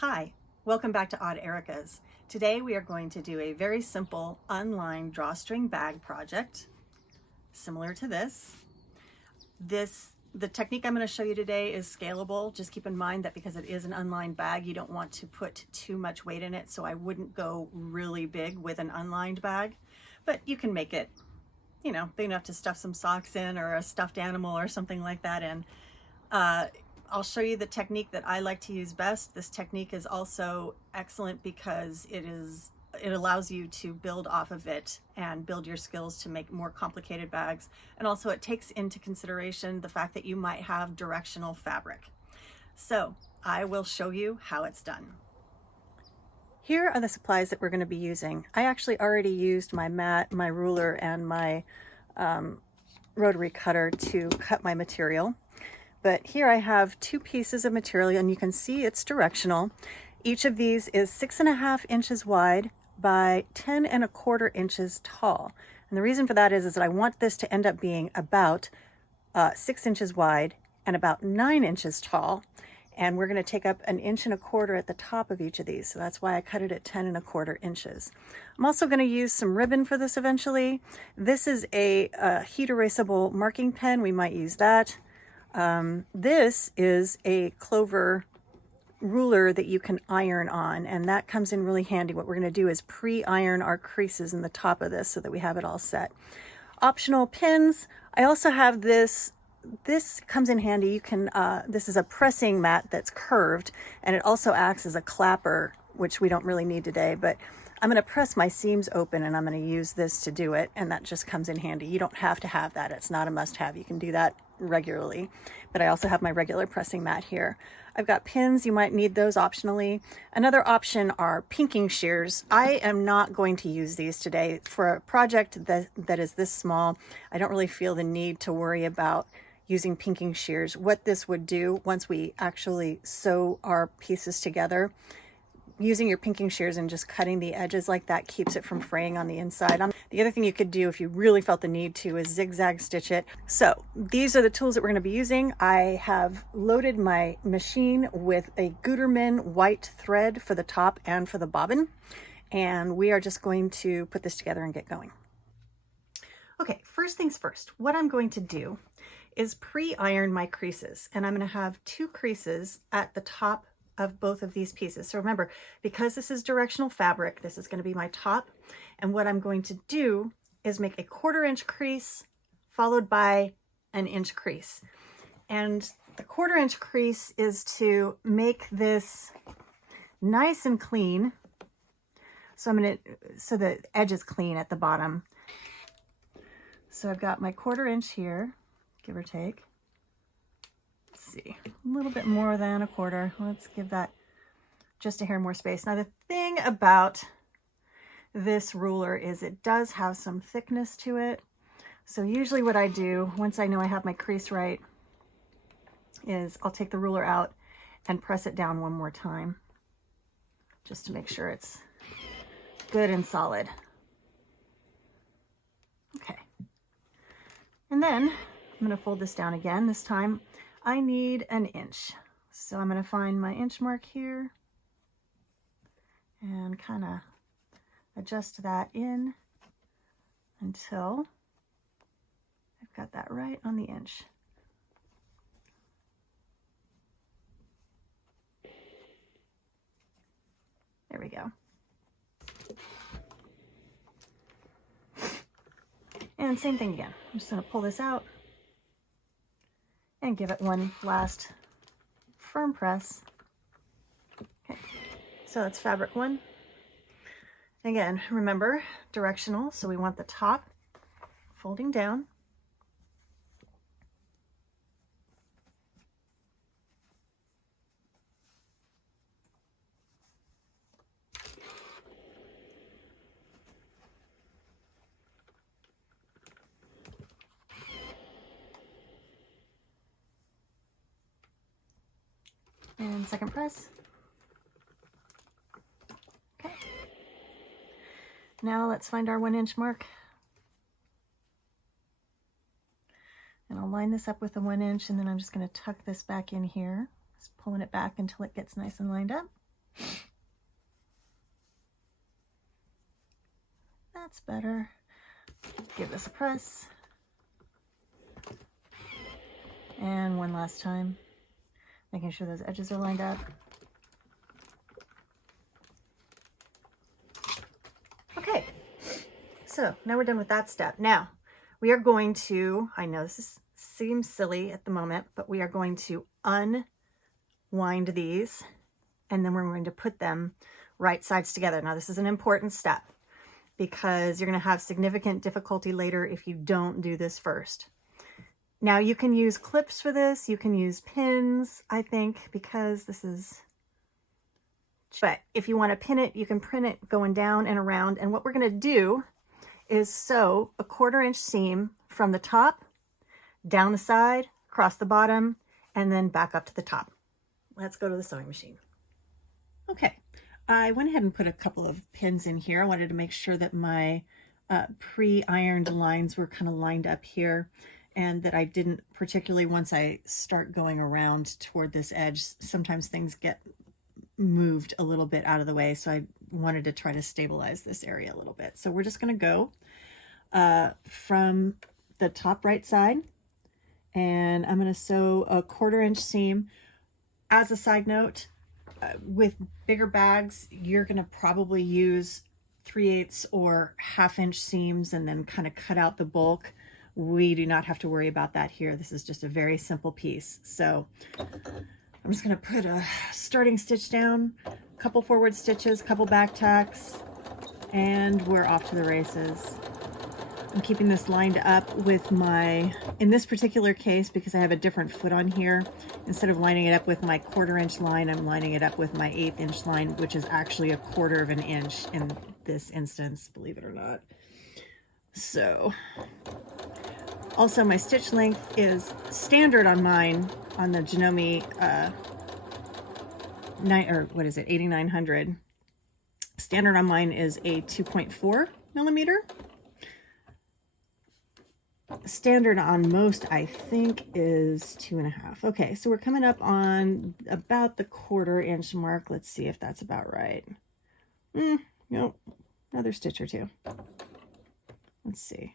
Hi, welcome back to Odd Erica's. Today we are going to do a very simple unlined drawstring bag project, similar to this. The technique I'm going to show you today is scalable. Just keep in mind that because it is an unlined bag, you don't want to put too much weight in it, so I wouldn't go really big with an unlined bag, but you can make it, big enough to stuff some socks in or a stuffed animal or something like that in. I'll show you the technique that I like to use best. This technique is also excellent because it allows you to build off of it and build your skills to make more complicated bags. And also it takes into consideration the fact that you might have directional fabric. So I will show you how it's done. Here are the supplies that we're going to be using. I actually already used my mat, my ruler, and my rotary cutter to cut my material. But here I have 2 pieces of material, and you can see it's directional. Each of these is 6.5 inches wide by 10 1/4 inches tall. And the reason for that is that I want this to end up being about 6 inches wide and about 9 inches tall. And we're going to take up 1 1/4 inches at the top of each of these. So that's why I cut it at 10 1/4 inches. I'm also going to use some ribbon for this eventually. This is a heat erasable marking pen. We might use that. This is a clover ruler that you can iron on, and that comes in really handy. What we're going to do is pre-iron our creases in the top of this so that we have it all set. Optional pins. I also have this. This comes in handy. You can, this is a pressing mat that's curved, and it also acts as a clapper, which we don't really need today, but I'm going to press my seams open and I'm going to use this to do it, and that just comes in handy. You don't have to have that. It's not a must-have. You can do that regularly, but I also have my regular pressing mat here. I've got pins. You might need those optionally. Another option are pinking shears. I am not going to use these today. For a project that is this small, I don't really feel the need to worry about using pinking shears. What this would do once we actually sew our pieces together, using your pinking shears and just cutting the edges like that keeps it from fraying on the inside. The other thing you could do if you really felt the need to is zigzag stitch it. So these are the tools that we're going to be using. I have loaded my machine with a Gutermann white thread for the top and for the bobbin, and we are just going to put this together and get going. Okay, first things first, what I'm going to do is pre-iron my creases, and I'm going to have 2 creases at the top of both of these pieces. So remember, because this is directional fabric, this is going to be my top, and what I'm going to do is make a 1/4 inch crease followed by 1 inch crease. And the 1/4 inch crease is to make this nice and clean. So so the edge is clean at the bottom. So I've got my 1/4 inch here, give or take. See, a little bit more than 1/4. Let's give that just a hair more space. Now the thing about this ruler is it does have some thickness to it. So usually what I do, once I know I have my crease right, is I'll take the ruler out and press it down one more time, just to make sure it's good and solid. Okay. And then I'm going to fold this down again. This time I need 1 inch. So I'm going to find my inch mark here and kind of adjust that in until I've got that right on the inch. There we go. And same thing again. I'm just going to pull this out and give it one last firm press. Okay, so that's fabric 1. Again, remember, directional, so we want the top folding down. And second press. Okay. Now let's find our 1 inch mark. And I'll line this up with the 1 inch, and then I'm just going to tuck this back in here, just pulling it back until it gets nice and lined up. That's better. Give this a press. And one last time, making sure those edges are lined up. Okay, so now we're done with that step. Now we are going to, I know seems silly at the moment, but we are going to unwind these, and then we're going to put them right sides together. Now this is an important step because you're going to have significant difficulty later if you don't do this first. Now you can use clips for this, you can use pins, I think, because this is, but if you want to pin it, you can pin it going down and around. And what we're going to do is sew a 1/4 inch seam from the top, down the side, across the bottom, and then back up to the top. Let's go to the sewing machine. Okay, I went ahead and put a couple of pins in here. I wanted to make sure that my pre-ironed lines were kind of lined up here, and that I didn't, particularly once I start going around toward this edge, sometimes things get moved a little bit out of the way. So I wanted to try to stabilize this area a little bit. So we're just going to go from the top right side, and I'm going to sew a 1/4 inch seam. As a side note, with bigger bags, you're going to probably use 3/8 or 1/2 inch seams and then kind of cut out the bulk. We do not have to worry about that here. This is just a very simple piece. So I'm just going to put a starting stitch down, a couple forward stitches, a couple back tacks, and we're off to the races. I'm keeping this lined up with my, in this particular case, because I have a different foot on here, instead of lining it up with my 1/4 inch line, I'm lining it up with my 1/8 inch line, which is actually a 1/4 inch in this instance, believe it or not. So, also my stitch length is standard on mine, on the Janome 8900. Standard on mine is a 2.4 millimeter. Standard on most, I think, is 2.5. Okay, so we're coming up on about the 1/4 inch mark. Let's see if that's about right. Nope, another stitch or two. Let's see.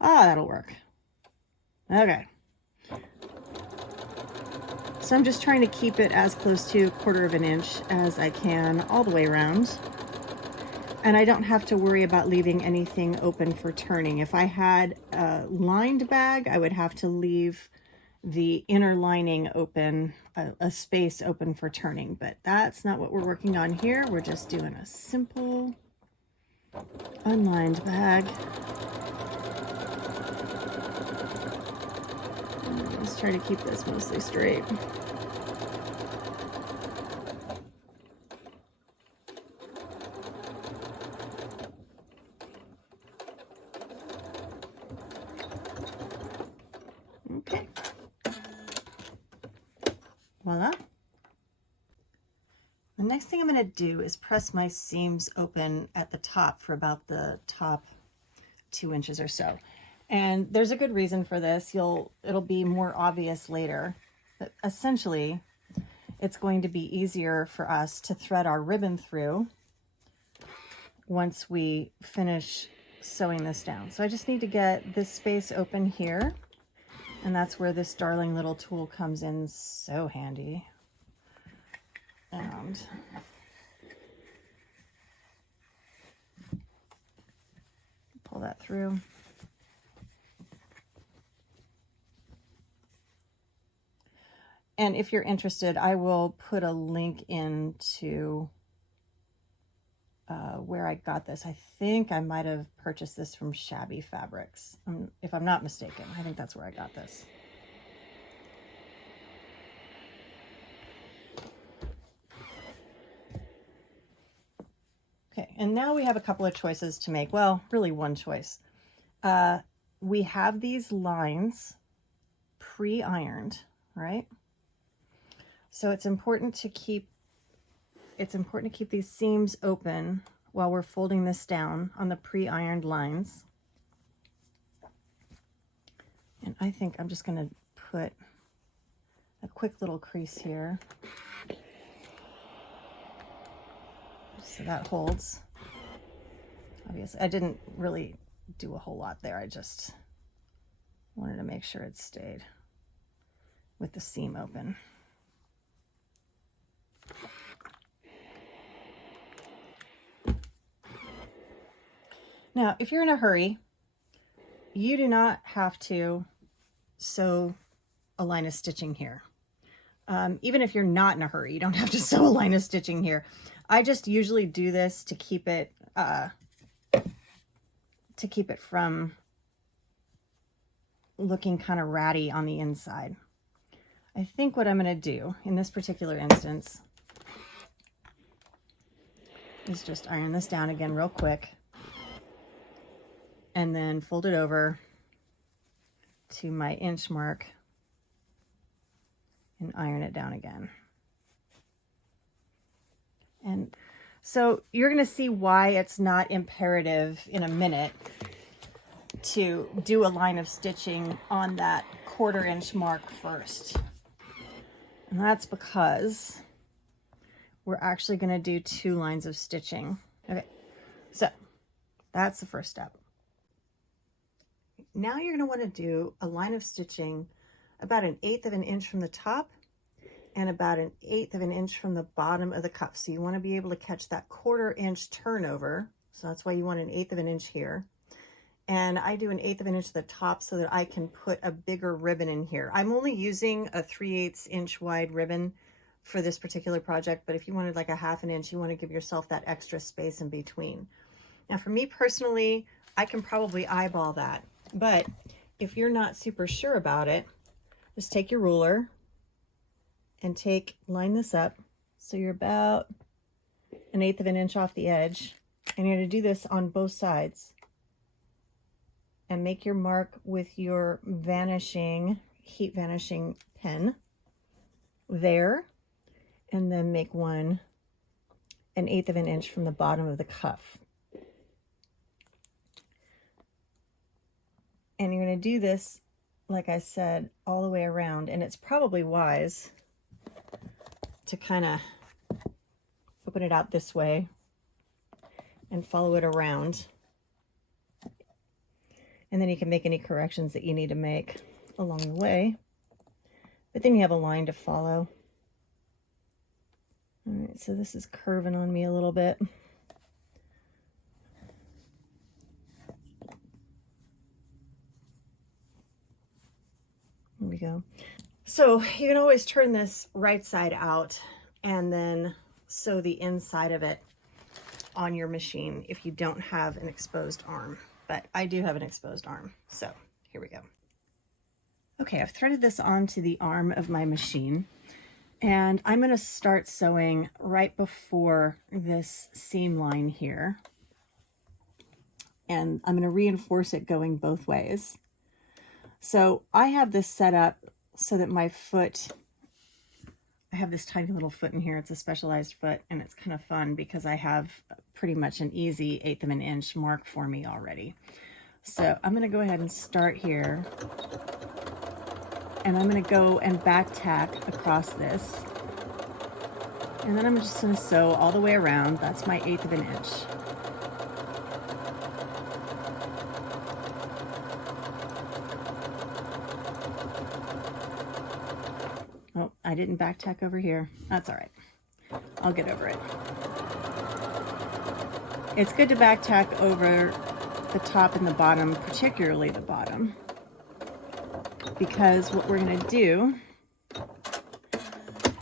Ah, that'll work. Okay. So I'm just trying to keep it as close to 1/4 inch as I can all the way around. And I don't have to worry about leaving anything open for turning. If I had a lined bag, I would have to leave the inner lining open, a space open for turning, but that's not what we're working on here. We're just doing a simple unlined bag. Let's try to keep this mostly straight. Okay. Voila. The next thing I'm going to do is press my seams open at the top for about the top 2 inches or so. And there's a good reason for this. It'll be more obvious later. But essentially, it's going to be easier for us to thread our ribbon through once we finish sewing this down. So I just need to get this space open here. And that's where this darling little tool comes in so handy. And pull that through. And if you're interested, I will put a link into where I got this. I think I might have purchased this from Shabby Fabrics, if I'm not mistaken. I think that's where I got this. Okay, and now we have a couple of choices to make. Well, really one choice. We have these lines pre-ironed, right? So it's important to keep these seams open while we're folding this down on the pre-ironed lines. And I think I'm just going to put a quick little crease here. So that holds. Obviously, I didn't really do a whole lot there. I just wanted to make sure it stayed with the seam open. Now, if you're in a hurry, you do not have to sew a line of stitching here. Even if you're not in a hurry, you don't have to sew a line of stitching here. I just usually do this to keep it from looking kind of ratty on the inside. I think what I'm going to do in this particular instance is just iron this down again real quick and then fold it over to my inch mark and iron it down again. And so you're going to see why it's not imperative in a minute to do a line of stitching on that 1/4 inch mark first. And that's because we're actually going to do 2 lines of stitching. Okay, so that's the first step. Now you're going to want to do a line of stitching about 1/8 of an inch from the top and about 1/8 of an inch from the bottom of the cuff. So you want to be able to catch that 1/4 inch turnover. So that's why you want 1/8 of an inch here. And I do 1/8 of an inch at the top so that I can put a bigger ribbon in here. I'm only using a 3/8 inch wide ribbon for this particular project, but if you wanted like a 1/2 inch, you want to give yourself that extra space in between. Now for me personally, I can probably eyeball that, but if you're not super sure about it, just take your ruler and line this up so you're about 1/8 of an inch off the edge, and you're going to do this on both sides. And make your mark with your heat vanishing pen there, and then make 1/8 of an inch from the bottom of the cuff. And you're going to do this, like I said, all the way around, and it's probably wise to kind of open it out this way and follow it around. And then you can make any corrections that you need to make along the way. But then you have a line to follow. All right, so this is curving on me a little bit. There we go. So you can always turn this right side out and then sew the inside of it on your machine if you don't have an exposed arm. But I do have an exposed arm, so here we go. Okay, I've threaded this onto the arm of my machine, and I'm going to start sewing right before this seam line here, and I'm going to reinforce it going both ways. So I have this set up so that my foot, I have this tiny little foot in here. It's a specialized foot, and it's kind of fun because I have pretty much an easy 1/8 of an inch mark for me already. So I'm going to go ahead and start here, and I'm going to go and back tack across this, and then I'm just going to sew all the way around. That's my 1/8 of an inch. Oh, I didn't back tack over here. That's all right. I'll get over it. It's good to back tack over the top and the bottom, particularly the bottom, because what we're going to do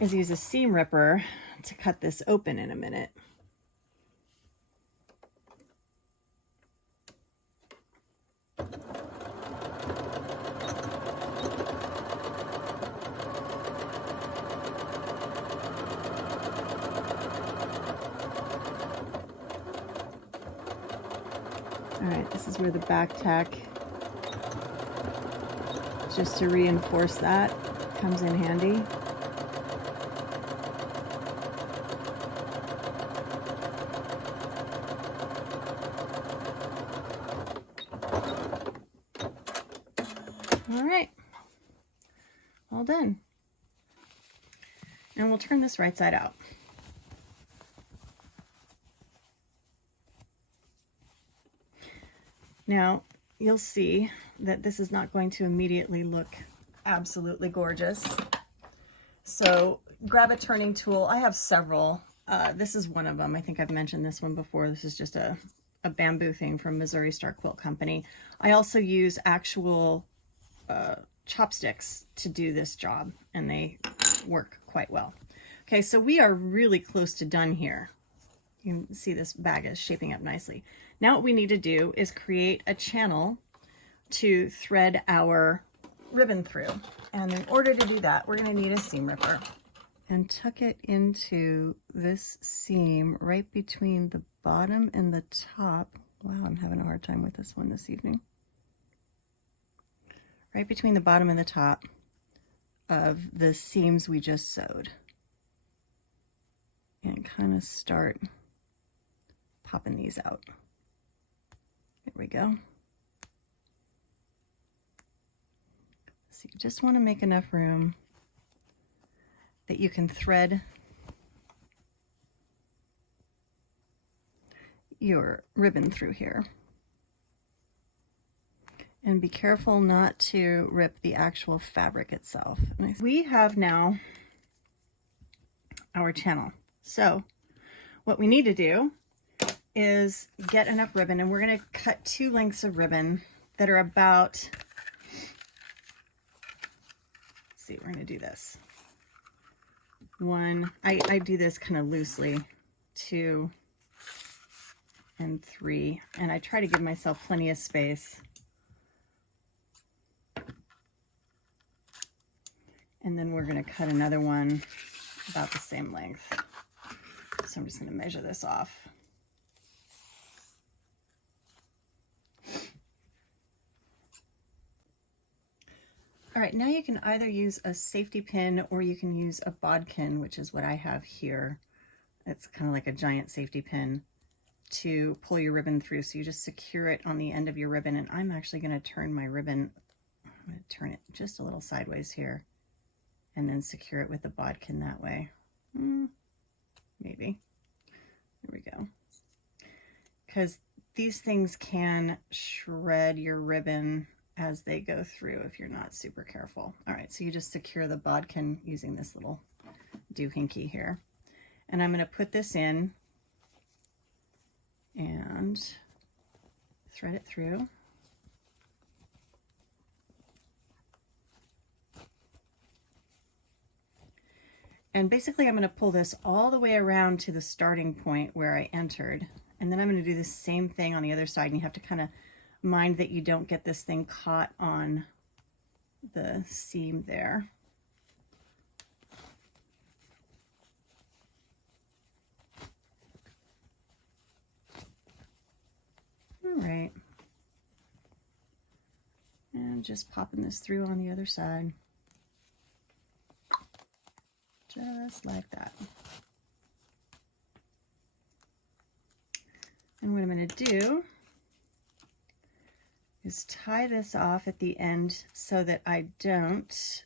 is use a seam ripper to cut this open in a minute. All right, this is where the back tack, just to reinforce that, comes in handy. All right, all done. And we'll turn this right side out. Now, you'll see that this is not going to immediately look absolutely gorgeous. So grab a turning tool. I have several. This is one of them. I think I've mentioned this one before. This is just a bamboo thing from Missouri Star Quilt Company. I also use actual chopsticks to do this job, and they work quite well. Okay, so we are really close to done here. You can see this bag is shaping up nicely. Now what we need to do is create a channel to thread our ribbon through. And in order to do that, we're going to need a seam ripper. And tuck it into this seam right between the bottom and the top. Wow, I'm having a hard time with this one this evening. Right between the bottom and the top of the seams we just sewed. And kind of start popping these out. There we go. So you just want to make enough room that you can thread your ribbon through here. And be careful not to rip the actual fabric itself. We have now our channel. So what we need to do is get enough ribbon, and we're going to cut 2 lengths of ribbon that are about, let's see, we're going to do this. 1, I do this kind of loosely, 2 and 3, and I try to give myself plenty of space. And then we're going to cut another one about the same length. So I'm just going to measure this off. All right, now you can either use a safety pin or you can use a bodkin, which is what I have here. It's kind of like a giant safety pin to pull your ribbon through. So you just secure it on the end of your ribbon, and I'm actually going to turn my ribbon, I'm going to turn it just a little sideways here and then secure it with the bodkin that way. Maybe. There we go. Because these things can shred your ribbon as they go through if you're not super careful. All right, so you just secure the bodkin using this little doohickey here. And I'm going to put this in and thread it through. And basically I'm going to pull this all the way around to the starting point where I entered. And then I'm going to do the same thing on the other side, and you have to kind of mind that you don't get this thing caught on the seam there. All right. And just popping this through on the other side. Just like that. And what I'm going to do is tie this off at the end so that I don't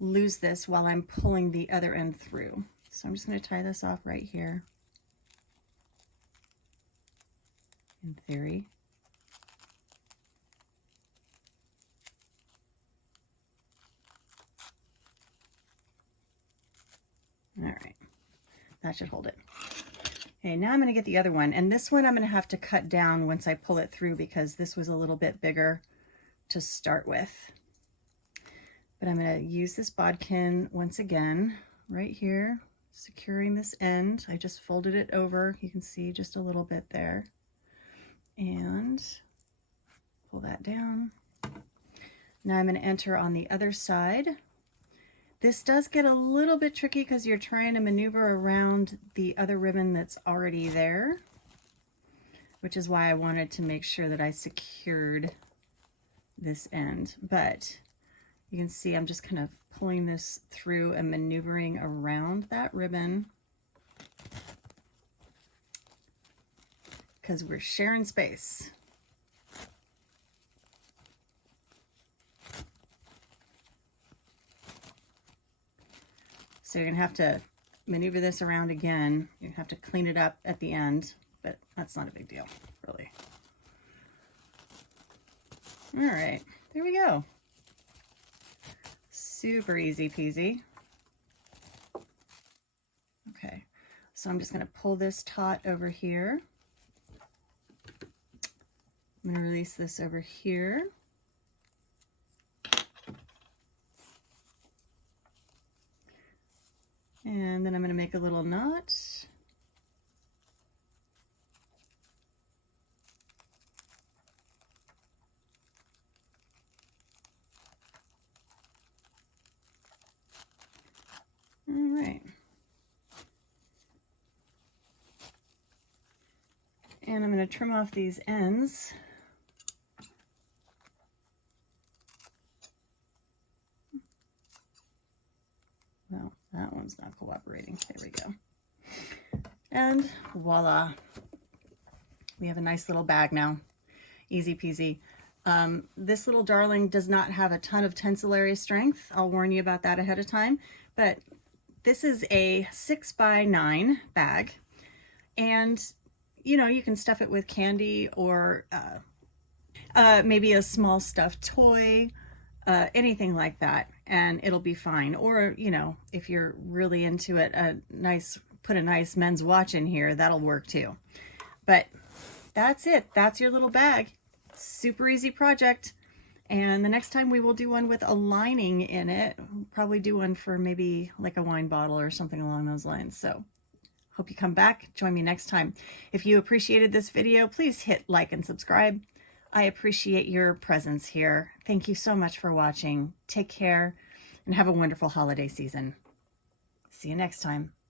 lose this while I'm pulling the other end through. So I'm just going to tie this off right here, in theory. All right, that should hold it. Okay, now I'm going to get the other one, and this one I'm going to have to cut down once I pull it through because this was a little bit bigger to start with. But I'm going to use this bodkin once again right here, securing this end. I just folded it over. You can see just a little bit there. And pull that down. Now I'm going to enter on the other side. This does get a little bit tricky because you're trying to maneuver around the other ribbon that's already there, which is why I wanted to make sure that I secured this end. But you can see I'm just kind of pulling this through and maneuvering around that ribbon because we're sharing space. So you're going to have to maneuver this around again. You have to clean it up at the end, but that's not a big deal, really. All right, there we go. Super easy peasy. Okay, so I'm just going to pull this taut over here. I'm going to release this over here. And then I'm going to make a little knot. All right. And I'm going to trim off these ends. No, that one's not cooperating. There we go. And voila. We have a nice little bag now. Easy peasy. This little darling does not have a ton of tensillary strength. I'll warn you about that ahead of time. But this is a 6x9 bag. And, you know, you can stuff it with candy or maybe a small stuffed toy, anything like that, and it'll be fine. Or, you know, if you're really into it, put a nice men's watch in here, that'll work too. But that's it. That's your little bag. Super easy project. And the next time we will do one with a lining in it. We'll probably do one for maybe like a wine bottle or something along those lines. So hope you come back. Join me next time. If you appreciated this video, please hit like and subscribe. I appreciate your presence here. Thank you so much for watching. Take care and have a wonderful holiday season. See you next time.